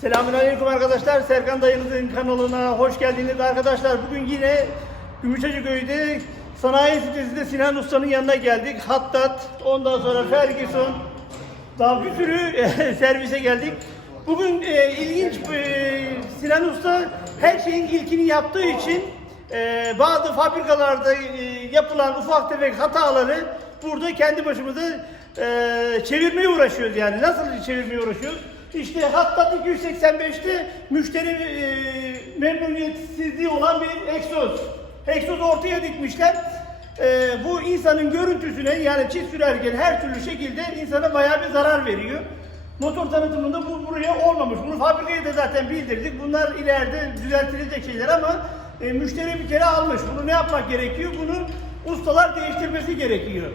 Selamünaleyküm arkadaşlar. Serkan dayınızın kanalına hoş geldiniz arkadaşlar. Bugün yine Gümüşhacıköy'de sanayi sitesinde Sinan Usta'nın yanına geldik. Hattat, ondan sonra Ferguson, daha bir sürü e, servise geldik. Bugün e, ilginç e, Sinan Usta her şeyin ilkini yaptığı için e, bazı fabrikalarda e, yapılan ufak tefek hataları burada kendi başımıza e, çevirmeye uğraşıyoruz yani. Nasıl çevirmeye uğraşıyoruz? İşte Hattat 285'te müşteri e, memnuniyetsizliği olan bir egzoz. Egzoz ortaya dikmişler. Ee, bu insanın görüntüsüne yani çift sürerken her türlü şekilde insana bayağı bir zarar veriyor. Motor tanıtımında bu buraya olmamış. Bunu fabrikaya da zaten bildirdik. Bunlar ileride düzeltilecek şeyler ama e, müşteri bir kere almış. Bunu ne yapmak gerekiyor? Bunu ustalar değiştirmesi gerekiyor.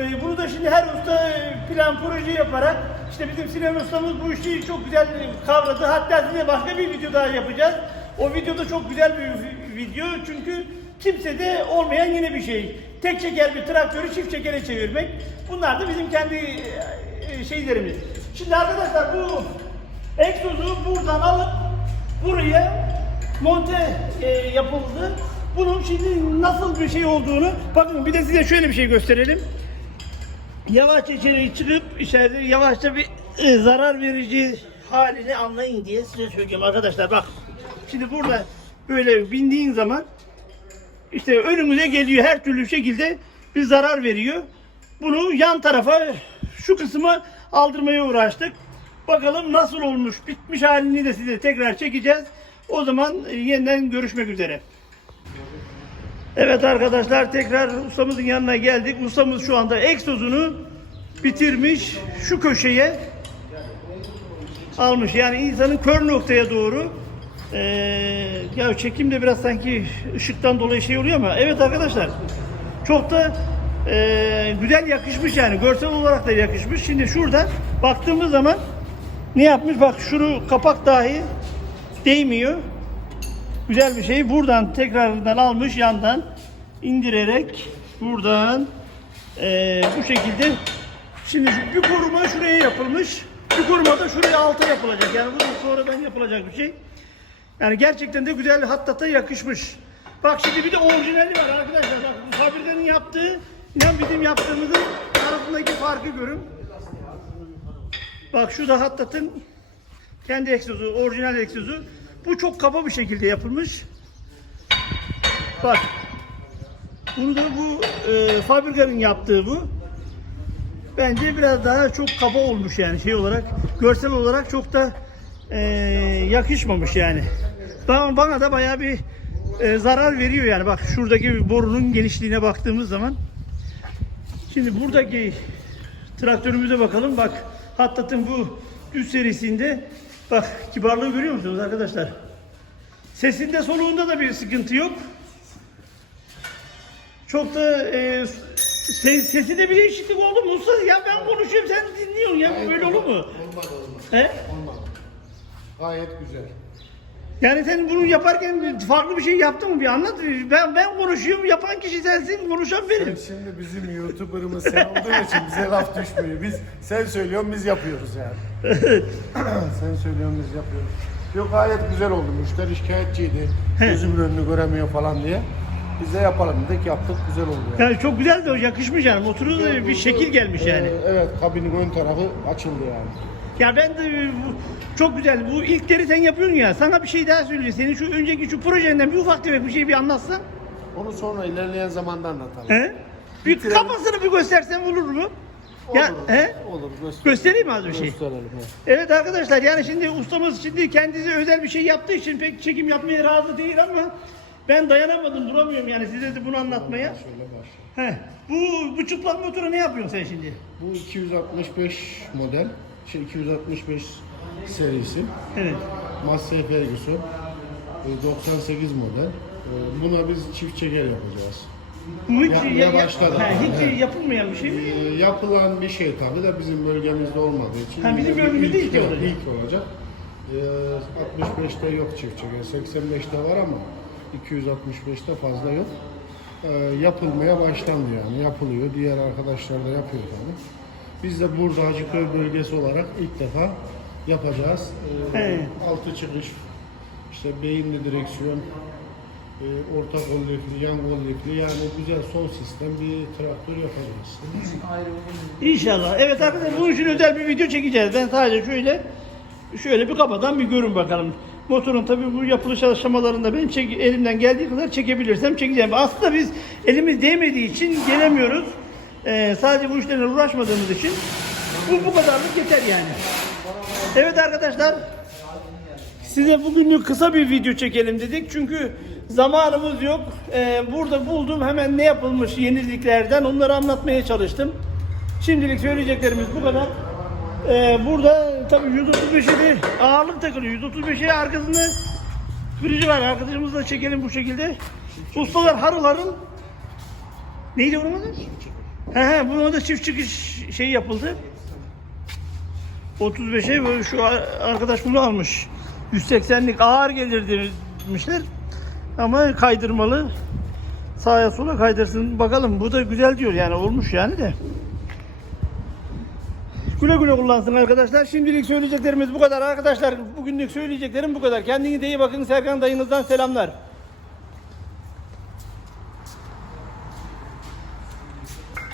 E, bunu da şimdi her usta e, plan proje yaparak işte bizim Sinan ustamız bu işi çok güzel kavradı. Hatta size başka bir video daha yapacağız. O videoda çok güzel bir vi- video çünkü kimsede olmayan yine bir şey. Tek çeker bir traktörü çift çekere çevirmek. Bunlar da bizim kendi e, şeylerimiz. Şimdi arkadaşlar bu egzozu buradan alıp buraya monte e, yapıldı. Bunun şimdi nasıl bir şey olduğunu bakın bir de size şöyle bir şey gösterelim. Yavaşça içeri çıkıp içeride yavaşça bir e, zarar verici halini anlayın diye size söyleyeceğim arkadaşlar bak. Şimdi burada böyle bindiğin zaman işte önümüze geliyor her türlü şekilde bir zarar veriyor. Bunu yan tarafa şu kısma aldırmaya uğraştık. Bakalım nasıl olmuş, bitmiş halini de size tekrar çekeceğiz. O zaman e, yeniden görüşmek üzere. Evet arkadaşlar tekrar ustamızın yanına geldik. Ustamız şu anda egzozunu bitirmiş. Şu köşeye almış. Yani insanın kör noktaya doğru. Ee, ya çekim de biraz sanki ışıktan dolayı şey oluyor ama evet arkadaşlar çok da ee, güzel yakışmış yani görsel olarak da yakışmış. Şimdi şurada baktığımız zaman ne yapmış? Bak şunu kapak dahi değmiyor. Güzel bir şey. Buradan tekrardan almış yandan indirerek buradan eee, bu şekilde şimdi bir koruma şuraya yapılmış. Bir koruma da şuraya alta yapılacak. Yani bu sonradan yapılacak bir şey. Yani gerçekten de güzel hattata yakışmış. Bak şimdi bir de orijinali var arkadaşlar. Bak fabrikanın yaptığı inan bizim yaptığımızın arasındaki farkı görün. Bak şu da hattatın kendi egzozu, orijinal egzozu. Bu çok kaba bir şekilde yapılmış. Bak. Bunu da bu e, fabrikanın yaptığı bu. Bence biraz daha çok kaba olmuş yani şey olarak. Görsel olarak çok da e, yakışmamış yani. Bana, bana da bayağı bir e, zarar veriyor yani. Bak şuradaki borunun genişliğine baktığımız zaman. Şimdi buradaki traktörümüze bakalım. Bak Hattat'ın bu düz serisinde bak kibarlığı görüyor musunuz arkadaşlar? Sesinde soluğunda da bir sıkıntı yok. Çok da e, ses, sesinde bir değişiklik oldu mu? Usta ya ben konuşuyorum sen dinliyorsun ya böyle olur mu? Olmadı olmadı. He? Olmadı. Gayet güzel. Yani sen bunu yaparken farklı bir şey yaptın mı bir anlat. Ben ben konuşuyorum yapan kişi sensin konuşan benim. Şimdi bizim YouTuber'ımız sen olduğun için bize laf düşmüyor. Biz sen söylüyorsun biz yapıyoruz yani. sen söylüyorsun biz yapıyoruz. Yok gayet güzel oldu. Müşteri şikayetçiydi. Gözümün önünü göremiyor falan diye. Biz de yapalım dedik yaptık güzel oldu yani. Yani çok güzel de yakışmış yani motoru da bir şekil gelmiş yani. Ee, evet kabinin ön tarafı açıldı yani. Ya ben de bu, çok güzel. Bu ilkleri sen yapıyorsun ya. Sana bir şey daha söyleyeceğim. Senin şu önceki şu projenden bir ufak tefek bir şey bir anlatsan. Onu sonra ilerleyen zamanda anlatalım. He? Bir Bitirelim. kafasını bir göstersen olur mu? Ya, Olur, he? olur göster. Göstereyim mi az bir şey? Gösterelim. he. Evet arkadaşlar yani şimdi ustamız şimdi kendisi özel bir şey yaptığı için pek çekim yapmaya razı değil ama ben dayanamadım duramıyorum yani size de bunu anlatmaya. Şöyle başla. He. Bu, bu çıplak motora ne yapıyorsun sen şimdi? Bu 265 model, şey 265 serisi. Evet. Massey Ferguson, e, 98 model. E, Buna biz çift çeker yapacağız. Bu hiç, Yapmaya başladı. He, hiç Evet. yapılmayan bir şey mi? E, Yapılan bir şey tabi de bizim bölgemizde olmadığı için. Ha, bizim bölgemizde ilk ilk, olacak. ilk olacak. E, 65'te yok çift çeker, 85'te var ama 265'te fazla yok. E, yapılmaya başlandı yani yapılıyor. Diğer arkadaşlar da yapıyor tabi. Biz de burada Hacıköy bölgesi olarak ilk defa yapacağız. Ee, altı çıkış, işte beyinli direksiyon, e, orta kol lifli, yan kol lifli yani güzel son sistem bir traktör yapacağız. İnşallah. Evet arkadaşlar bunun için özel bir video çekeceğiz. Ben sadece şöyle şöyle bir kafadan bir görün bakalım. Motorun tabii bu yapılış aşamalarında ben çek, elimden geldiği kadar çekebilirsem çekeceğim. Aslında biz elimiz değmediği için gelemiyoruz. Ee, sadece bu işlerle uğraşmadığımız için bu bu kadarlık yeter yani. Evet arkadaşlar Size bugünlük kısa bir video çekelim dedik çünkü zamanımız yok. Ee, burada buldum hemen ne yapılmış yeniliklerden onları anlatmaya çalıştım. Şimdilik söyleyeceklerimiz bu kadar. Ee, burada tabii 135'e bir ağırlık takılıyor. 135'e arkasında fırıcı var. Arkadaşımızı da çekelim bu şekilde. Ustalar harıların neydi bunun adı? He he buna da çift çıkış şey yapıldı. 35'e böyle şu ar- arkadaş bunu almış. 180'lik ağır gelir demişler. Ama kaydırmalı. Sağa sola kaydırsın. Bakalım bu da güzel diyor yani olmuş yani de. Güle güle kullansın arkadaşlar. Şimdilik söyleyeceklerimiz bu kadar arkadaşlar. Bugünlük söyleyeceklerim bu kadar. Kendinize iyi bakın. Serkan dayınızdan selamlar.